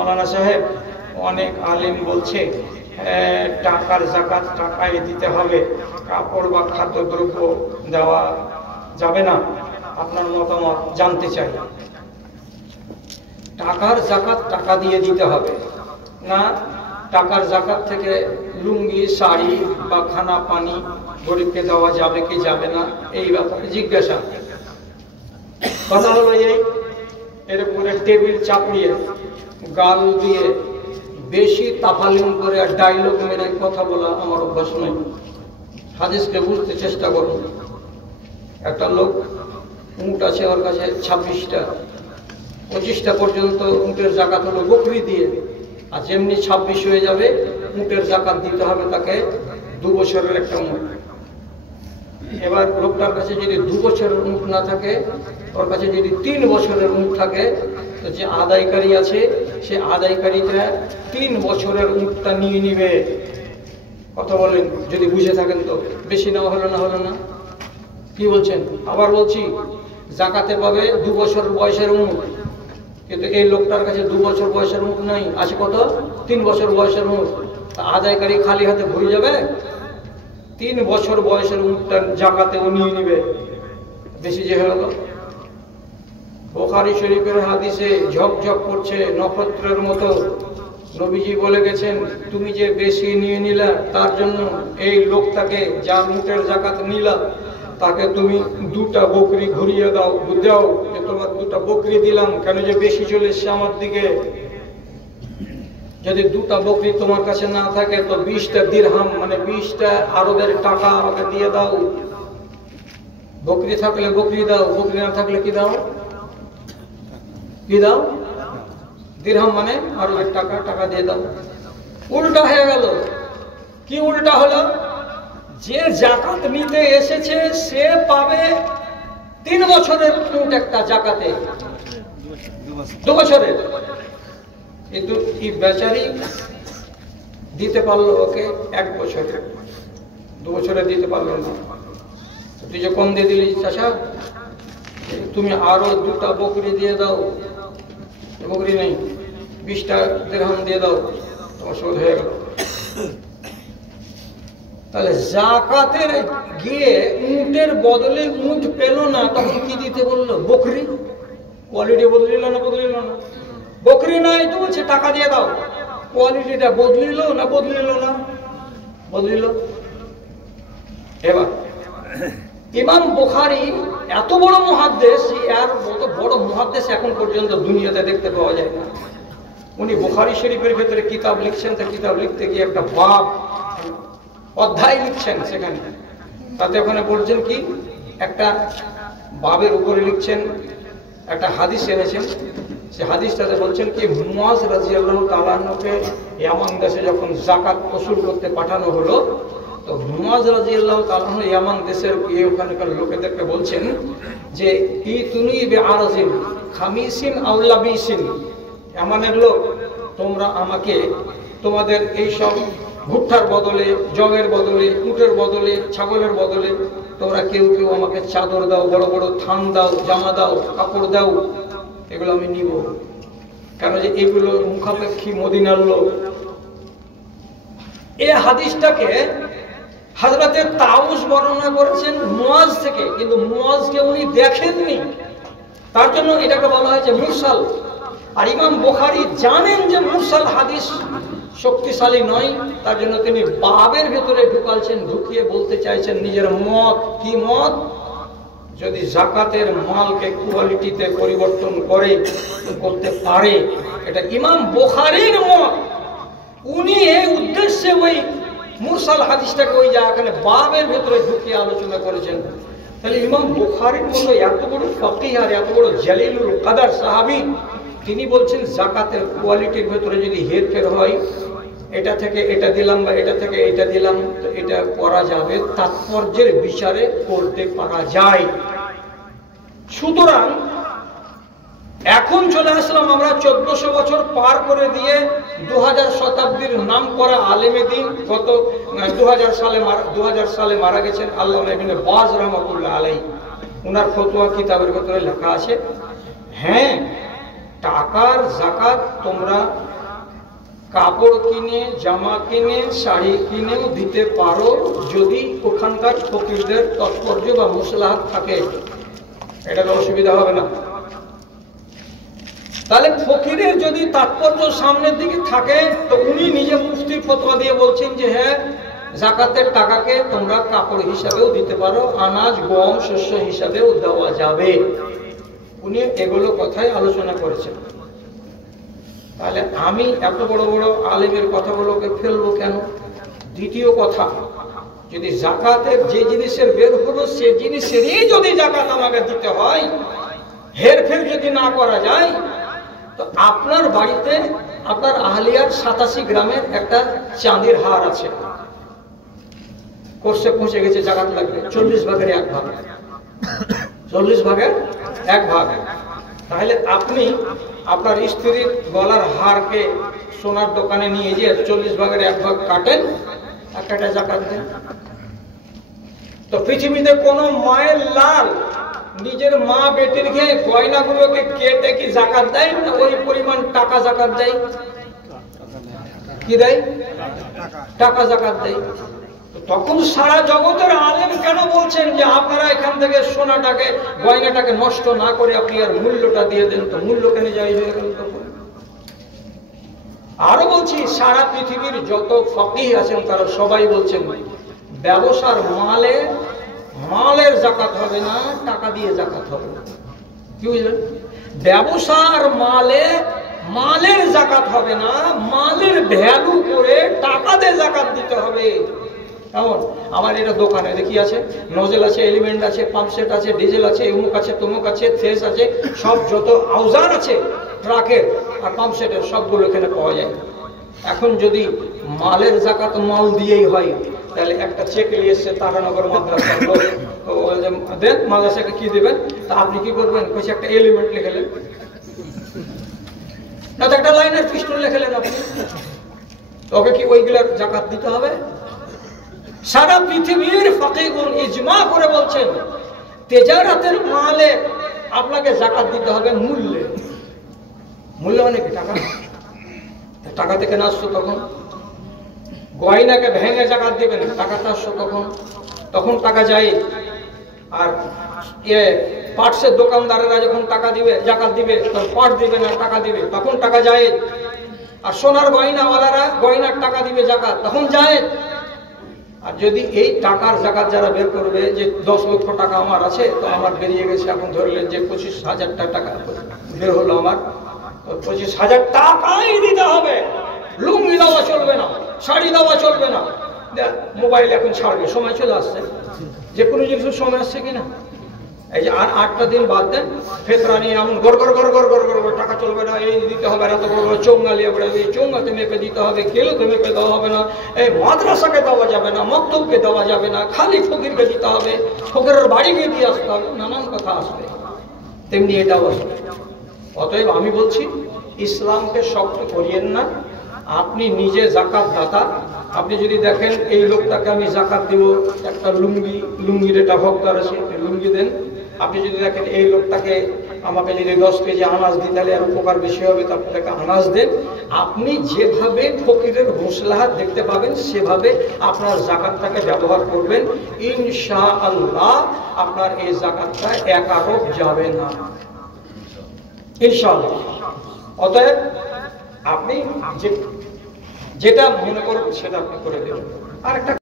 মৌলানা সাহেব, অনেক আলেম বলছে টাকার যাকাত টাকায় দিতে হবে, কাপড় বা খাদ্যদ্রব্য দেওয়া যাবে না। আপনার মতামত জানতে চাই। টাকার যাকাত টাকা দিয়ে দিতে হবে না, টাকার যাকাত থেকে লুঙ্গি শাড়ি বা খানা পানি গরিবকে দেওয়া যাবে কি যাবে না, এই ব্যাপারে জিজ্ঞাসা। কথা হলো এর উপরে টেবিল চাপিয়ে গাল দিয়ে বেশি তাফালিং করে আর ডায়লগ মেরে কথা বলা আমার অভ্যাস নয়। হাদিসকে বুঝতে চেষ্টা করুন। একটা লোক উট আছে, ওর কাছে 26টা 25টা পর্যন্ত উটের জাকাত হলো বকরি দিয়ে, আর যেমনি 26 হয়ে যাবে উটের জাকাত দিতে হবে তাকে 2 বছরের একটা উট। এবার লোকটার কাছে যদি 2 বছরের উট না থাকে, ওর কাছে যদি 3 বছরের উট থাকে, তো যে আদায়কারী আছে সে আদায়কারীটা 3 বছরের উটটা নিয়ে নিবে। কথা বলেন, যদি বুঝে থাকেন তো। বেশি নেওয়া হলো না, হলো না? কি বলছেন? আবার বলছি, জাকাতে পাবে 2 বছর বয়সের উট, কিন্তু এই লোকটার কাছে 2 বছর বয়সের উট নাই, আছে কত? 3 বছর বয়সের উট। তা আদায়কারী খালি হাতে ঘুরে যাবে? 3 বছর বয়সের উটটা জাকাতে ও নিয়ে নিবে। বেশি যে হলো। বুখারী শরীফের হাদিসে ঝকঝক করছে নক্ষত্রের মতো। নবীজি বলে গেছেন, তুমি যে বেশি নিয়ে নিলা তার জন্য এই লোকটাকে, যার উটের জাকাত নিলা, তাকে তুমি 2টা বকরি ঘুরিয়ে দাও, দাও যে তোমার 2টা বকরি দিলাম, কেন যে বেশি চলে এসছে আমার দিকে। যদি 2টা বকরি তোমার কাছে না থাকে তো 20টা দিরহাম মানে 20টা আরবের টাকা আমাকে দিয়ে দাও। বকরি থাকলে বকরি দাও, বকরি না থাকলে কি দাও? কি দাও? দিরহাম মানে আরবের টাকা, টাকা দিয়ে দাও। উল্টা হয়ে গেল। কি উল্টা হলো? যে জাকাত নিতে এসেছে সে পাবে 3 বছরের উট একটা জাকাতে, 2 বছরের, কিন্তু এই বেচারি দিতে পারলো ওকে 1 বছরে, 2 বছরে দিতে পারলো না। তুই যে কম দিয়ে দিলি চাচা, তুমি আরো 2টা বকরি দিয়ে দাও। বকরি নেই, 20টা দিরহাম দিয়ে দাও, তোমার শোধ হয়ে গেল। তাহলে জাকাতের গিয়ে উটের বদলে উট পেল না, তখন কি দিতে বললো? বকরি। কোয়ালিটি বদলিল না? বদলিল না। বকরি নাই তো বলছে টাকা দিয়ে দাও। কোয়ালিটিটা বদলিল না? বদলিল না? বদলিল। এবার ইমাম বুখারী এত বড় মুহাদ্দিস, এর মতো বড় মুহাদ্দিস এখন পর্যন্ত দুনিয়াতে দেখতে পাওয়া যায় না। উনি বুখারী শরীফের ভেতরে কিতাব লিখছেন, তা কিতাব লিখতে গিয়ে একটা বাব অধ্যায় লিখছেন, সেখানে তাতে ওখানে বলছেন কি, একটা বাবের উপরে লিখছেন একটা হাদিস এনেছেন। সে হাদিসটাতে বলছেন কি, মুয়াজ রাদিয়াল্লাহু তাআলা আনহুকে ইয়ামান দেশে যখন যাকাত ওসুল করতে পাঠানো হলো, তো মুয়াজ রাদিয়াল্লাহু তাআলা আনহু ইয়ামান দেশের ওখানকার লোকেদেরকে বলছেন যে ইতুনি বিআরজিন খামিসিন আও লাবিসিন, ইয়ামানের লোক, তোমরা আমাকে তোমাদের এই সব ভুট্টার বদলে, জগের বদলে, উটের বদলে, ছাগলের বদলে তোমরা কেউ কেউ আমাকে চাদর দাও, বড় বড় থান দাও, জামা দাও, কাপড় দাও, এগুলো আমি নিব। কেন যে এগুলো মুখাপেক্ষী মদিনার লোক। এই হাদিসটাকে হযরতে তাউস বর্ণনা করেছেন মুয়াজ থেকে, কিন্তু মুয়াজকে উনি দেখেননি, তার জন্য এটাকে বলা হয়েছে মুরসাল। আর ইমাম বুখারী জানেন যে মুরসাল হাদিস শক্তিশালী নয়, তার জন্য তিনি বাবের ভেতরে ঢুকালছেন, ঢুকিয়ে বলতে চাইছেন নিজের মত। কি মত? যদি যাকাতের মালকে কোয়ালিটিতে পরিবর্তন করতে পারে, এটা ইমাম বুখারীর মত। উনি এই উদ্দেশ্যে ওই মুরসাল হাদিসটাকে ওই জায়গাখানে বাবের ভেতরে ঢুকিয়ে আলোচনা করেছেন। তাহলে ইমাম বুখারীর মতো এত বড় ফকিহ আর এত বড় জালিলুল কদর সাহাবী, তিনি বলছেন যাকাতের কোয়ালিটির ভেতরে যদি হেরফের হয়, এটা থেকে এটা দিলাম বা এটা থেকে এটা দিলাম, তো এটা করা যাবে, তাৎপর্যের বিচারে করতে পারা যায়। সুতরাং এখন চলে আসলাম আমরা 1400 বছর পার করে দিয়ে 2000 শতাব্দীর নাম করা আলেমে দ্বীন, গত 2000 সালে মারা গেছেন আল্লামা ইবনে বাজ রাহমাতুল্লাহ আলাইহি। উনার ফতোয়া কিতাবের ভেতরে লেখা আছে, হ্যাঁ টাকার জাকাত তোমরা কাপড় কিনে, জামা কিনে, শাড়ি কিনেও দিতে পারো, যদি ওখানকার ফকিরদের তাৎপর্য বা মুসলাহাত থাকে, এটা অসুবিধা হবে না। তাহলে ফকিরের যদি তাৎপর্য সামনের দিকে থাকে, তো উনি নিজে মুফতি ফতোয়া দিয়ে বলছেন যে হ্যাঁ, জাকাতের টাকাকে তোমরা কাপড় হিসাবেও দিতে পারো, আনাজ গম শস্য হিসাবেও দেওয়া যাবে। উনি এগুলো কথাই আলোচনা করেছেন। তাহলে আমি এত বড় বড় আলেমের কথাগুলোকে ফেলবো কেন? দ্বিতীয় কথা, যদি জাকাতের যে জিনিসের বের হলো সে জিনিসেরই যদি জাকাত আমাকে দিতে হয়, হেরফের যদি না করা যায়, তো আপনার বাড়িতে আপনার আহলিয়ার 87 গ্রামের একটা চাঁদির হার আছে, কোর্সে পৌঁছে গেছে, জাকাত লাগবে 40 ভাগের 1 ভাগ, 40 ভাগের 1 ভাগ। তাহলে আপনি আপনার স্ত্রীর গলার হারকে সোনার দোকানে নিয়ে গিয়ে 40 ভাগের 1 ভাগ কাটেন, একটা জাকাত দেন। তো পৃথিবীতে কোন মায়ের লাল নিজের মা বেটির খেয়ে গয়নাগুলোকে কেটে কি জাকাত দেয় না ওই পরিমাণ টাকা জাকাত দেয়? কি দেয়? টাকা জাকাত দেয়। তখন সারা জগতের আলেম কেন বলছেন যে আপনারা এখান থেকে সোনাটাকে গয়নাটাকে নষ্ট না করে আপনি আর মূল্যটা দিয়ে দেন? তো মূল্য কেন জায়েজ হয়ে গেল? তখন আরো বলছি, সারা পৃথিবীর যত ফকিহ আছেন তারা সবাই বলছেন ব্যবসার মালের জাকাত হবে না, টাকা দিয়ে জাকাত হবে। কি বুঝলেন? ব্যবসার মালের জাকাত হবে না, মালের ভ্যালু করে টাকা দিয়ে জাকাত দিতে হবে। কেমন? আমার এটা দোকানে দেখি আছে, নজেল আছে, এলিমেন্ট আছে, পাম্পসেট আছে, ডিজেল আছে, অমুক আছে, তমুক আছে, থ্রেস আছে, সব যত আউজার আছে ট্রাকের আর পাম্পসেটের সবগুলো এখানে পাওয়া যায়। এখন যদি মালের জাকাত মাল দিয়েই হয়, তাহলে একটা চেক নিয়ে এসছে তারানগর মাদ্রাসা দেন, মাদ্রাসাকে কি দেবেন? তা আপনি কি করবেন? কিছু একটা এলিমেন্ট লিখেলেন, না তো একটা লাইনের পিস্টল লিখেলেন আপনি, ওকে কি ওইগুলার জাকাত দিতে হবে? সারা পৃথিবীর ফাকিহগণ ইজমা করে বলছেন তেজারাতের মালে আপনাকে জাকাত দিতে হবে মূল্যে। মূল্য মানে কি? টাকা। টাকা থেকে না আসছো তখন গয়নাকে ভেঙে জাকাত দিবেন, টাকাটা আসছো তখন টাকা যায়। আর পার্টসের দোকানদারেরা যখন টাকা দিবে জাকাত দিবে, তখন পাট দিবে না, টাকা দিবে, তখন টাকা যায়। আর সোনার গয়নাওয়ালারা গয়নার টাকা দিবে জাকাত, তখন যায়। আর যদি এই টাকার জাকাত যারা বের করবে যে 10 লক্ষ টাকা আমার আছে, তো আমার বেরিয়ে গেছে, এখন ধরলেন যে 25,000 টাকা বের হলো আমার, 25,000 টাকাই দিতে হবে। লুঙ্গি দেওয়া চলবে না, শাড়ি দেওয়া চলবে না। মোবাইল এখন ছাড়বে, সময় চলে আসছে, যে কোনো জিনিসের সময় আসছে কিনা। এই যে আর 8টা দিন বাদ দেন, ফেতরা নিয়ে এমন গড় টাকা চলবে না, এই দিতে হবে, এত বড় চোঙ্গা নিয়ে পড়ে, এই চোঙ্গাতে মেপে দিতে হবে, কেলোতে মেপে দেওয়া হবে না, এই মাদ্রাসাকে দেওয়া যাবে না, মক্তবকে দেওয়া যাবে না, খালি ফকিরকে দিতে হবে, ফকিরের বাড়িকে দিয়ে আসতে হবে, নানান কথা আসবে। তেমনি এটাও আসবে। অতএব আমি বলছি, ইসলামকে শক্ত করিয়েন না। আপনি নিজে জাকাত দাতা। আপনি যদি দেখেন এই লোকটাকে আমি জাকাত দিব, একটা লুঙ্গির এটা হকদার আছে, লুঙ্গি দেন। আপনি যদি দেখেন এই লোকটাকে আমাকে যদি 10 কেজি আনাজ দিই তাহলে আর উপকার বেশি হবে, তো আপনি তাকে আনাজ দেন। আপনি যেভাবে ফকিরের মুসলাহাত দেখতে পাবেন সেভাবে আপনার জাকাতটাকে ব্যবহার করবেন। ইনশাআল্লাহ আপনার এই জাকাতটা একারক যাবে না, ইনশাআল্লাহ। অতএব আপনি যেটা মনে করবেন সেটা আপনি করে দেবেন। আর একটা